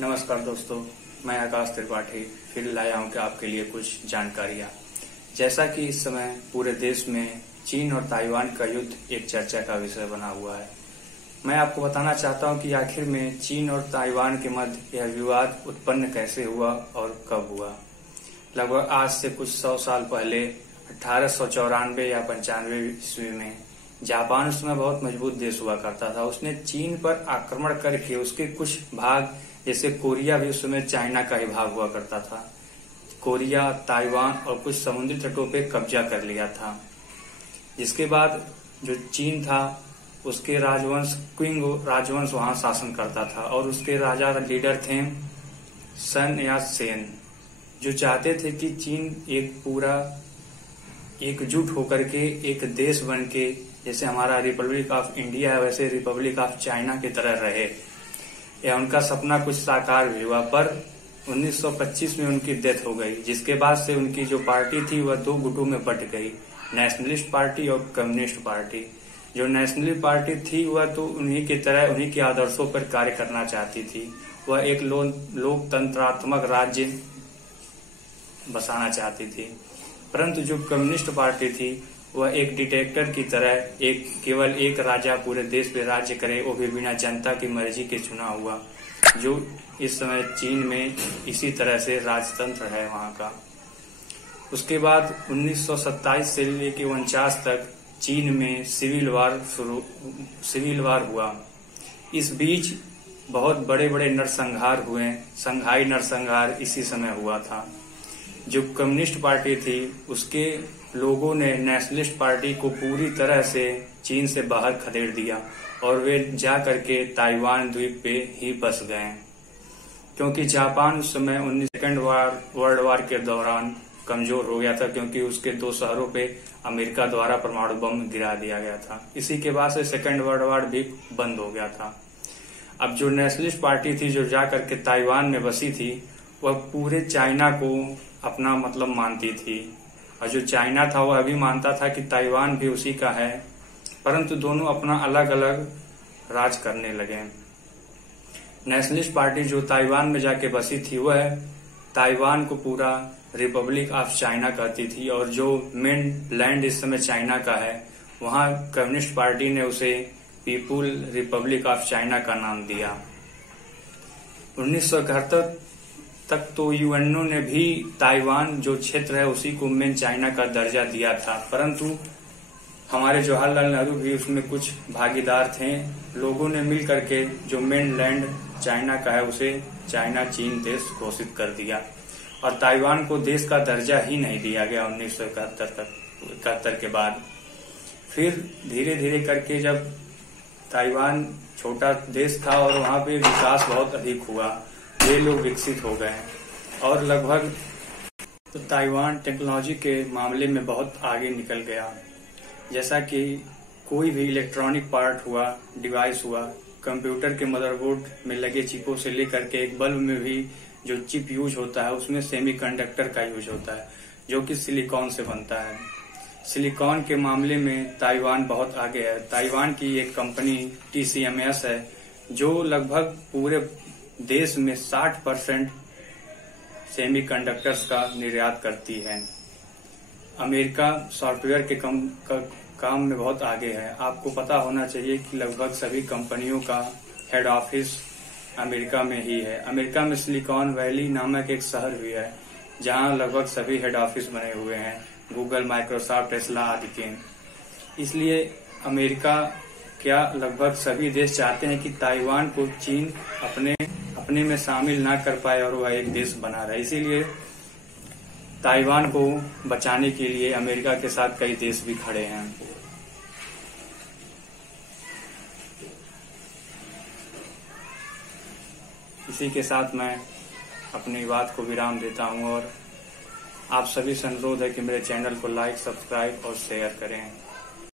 नमस्कार दोस्तों, मैं आकाश त्रिपाठी फिर लाया हूं कि आपके लिए कुछ जानकारियां। जैसा कि इस समय पूरे देश में चीन और ताइवान का युद्ध एक चर्चा का विषय बना हुआ है। मैं आपको बताना चाहता हूं कि आखिर में चीन और ताइवान के मध्य यह विवाद उत्पन्न कैसे हुआ और कब हुआ। लगभग आज से कुछ 100 साल पहले 1894 या 95 ईस्वी में जापान उस समय बहुत मजबूत देश हुआ करता था। उसने चीन पर आक्रमण करके उसके कुछ भाग, जैसे कोरिया भी उस समय चाइना का ही भाग हुआ करता था, कोरिया, ताइवान और कुछ समुद्री तटों पे कब्जा कर लिया था। जिसके बाद जो चीन था उसके राजवंश क्विंग राजवंश वहां शासन करता था और उसके राजा लीडर थे सन या सेन, जो चाहते थे कि चीन एक पूरा एकजुट होकर के एक देश बन के, जैसे हमारा रिपब्लिक ऑफ इंडिया है वैसे रिपब्लिक ऑफ चाइना की तरह रहे। यह उनका सपना कुछ साकार भी हुआ, पर 1925 में उनकी डेथ हो गई। जिसके बाद से उनकी जो पार्टी थी वह दो गुटों में बट गई, नेशनलिस्ट पार्टी और कम्युनिस्ट पार्टी। जो नेशनलिस्ट पार्टी थी वह तो उन्हीं की तरह उन्हीं के आदर्शों पर कार्य करना चाहती थी। वह एक लोकतंत्रात्मक राज्य बसाना चाहती थी, परंतु जो कम्युनिस्ट पार्टी थी वह एक डिक्टेटर की तरह केवल एक राजा पूरे देश पे राज्य करे, वो भी बिना जनता की मर्जी के चुना हुआ, जो इस समय चीन में इसी तरह से राजतंत्र है वहां का। उसके बाद 1927 से लेकर 49 तक चीन में सिविल वार हुआ। इस बीच बहुत बड़े बड़े नरसंहार हुए। संघाई नरसंहार इसी समय हुआ था। जो कम्युनिस्ट पार्टी थी उसके लोगों ने नेशनलिस्ट पार्टी को पूरी तरह से चीन से बाहर खदेड़ दिया और वे जा करके ताइवान द्वीप पे ही बस गए, क्योंकि जापान उस समय 19 वर्ल्ड वार के दौरान कमजोर हो गया था, क्योंकि उसके दो शहरों पे अमेरिका द्वारा परमाणु बम गिरा दिया गया था। इसी के बाद से सेकेंड वर्ल्ड वार भी बंद हो गया था। अब जो नेशनलिस्ट पार्टी थी जो जा करके ताइवान में बसी थी, वह पूरे चाइना को अपना मतलब मानती थी, और जो चाइना था वह भी मानता था कि ताइवान भी उसी का है, परंतु दोनों अपना अलग अलग राज करने लगे। नेशनलिस्ट पार्टी जो ताइवान में जाके बसी थी वह ताइवान को पूरा रिपब्लिक ऑफ चाइना कहती थी, और जो मेन लैंड इस समय चाइना का है वहां कम्युनिस्ट पार्टी ने उसे पीपुल रिपब्लिक ऑफ चाइना का नाम दिया। 1971 तक तो यूएनओ ने भी ताइवान जो क्षेत्र है उसी को मेन चाइना का दर्जा दिया था, परंतु हमारे जवाहरलाल नेहरू भी उसमें कुछ भागीदार थे। लोगों ने मिल करके जो मेन लैंड चाइना का है उसे चाइना चीन देश घोषित कर दिया, और ताइवान को देश का दर्जा ही नहीं दिया गया 1971 के बाद। फिर धीरे धीरे करके जब ताइवान छोटा देश था और वहां पे विकास बहुत अधिक हुआ, ये लोग विकसित हो गए और लगभग तो ताइवान टेक्नोलॉजी के मामले में बहुत आगे निकल गया। जैसा कि कोई भी इलेक्ट्रॉनिक पार्ट हुआ, डिवाइस हुआ, कंप्यूटर के मदरबोर्ड में लगे चिपों से लेकर के एक बल्ब में भी जो चिप यूज होता है उसमें सेमीकंडक्टर का यूज होता है, जो कि सिलिकॉन से बनता है। सिलिकॉन के मामले में ताइवान बहुत आगे है। ताइवान की एक कंपनी TCMS है जो लगभग पूरे देश में 60% सेमीकंडक्टर्स का निर्यात करती है। अमेरिका सॉफ्टवेयर के काम में बहुत आगे है। आपको पता होना चाहिए कि लगभग सभी कंपनियों का हेड ऑफिस अमेरिका में ही है। अमेरिका में सिलिकॉन वैली नामक एक शहर भी है जहां लगभग सभी हेड ऑफिस बने हुए हैं, गूगल, माइक्रोसॉफ्ट, टेस्ला आदि के। इसलिए अमेरिका क्या लगभग सभी देश चाहते हैं कि ताइवान को चीन अपने में शामिल ना कर पाए और वह एक देश बना रहे। इसीलिए ताइवान को बचाने के लिए अमेरिका के साथ कई देश भी खड़े हैं। इसी के साथ मैं अपनी बात को विराम देता हूं और आप सभी से अनुरोध है कि मेरे चैनल को लाइक, सब्सक्राइब और शेयर करें।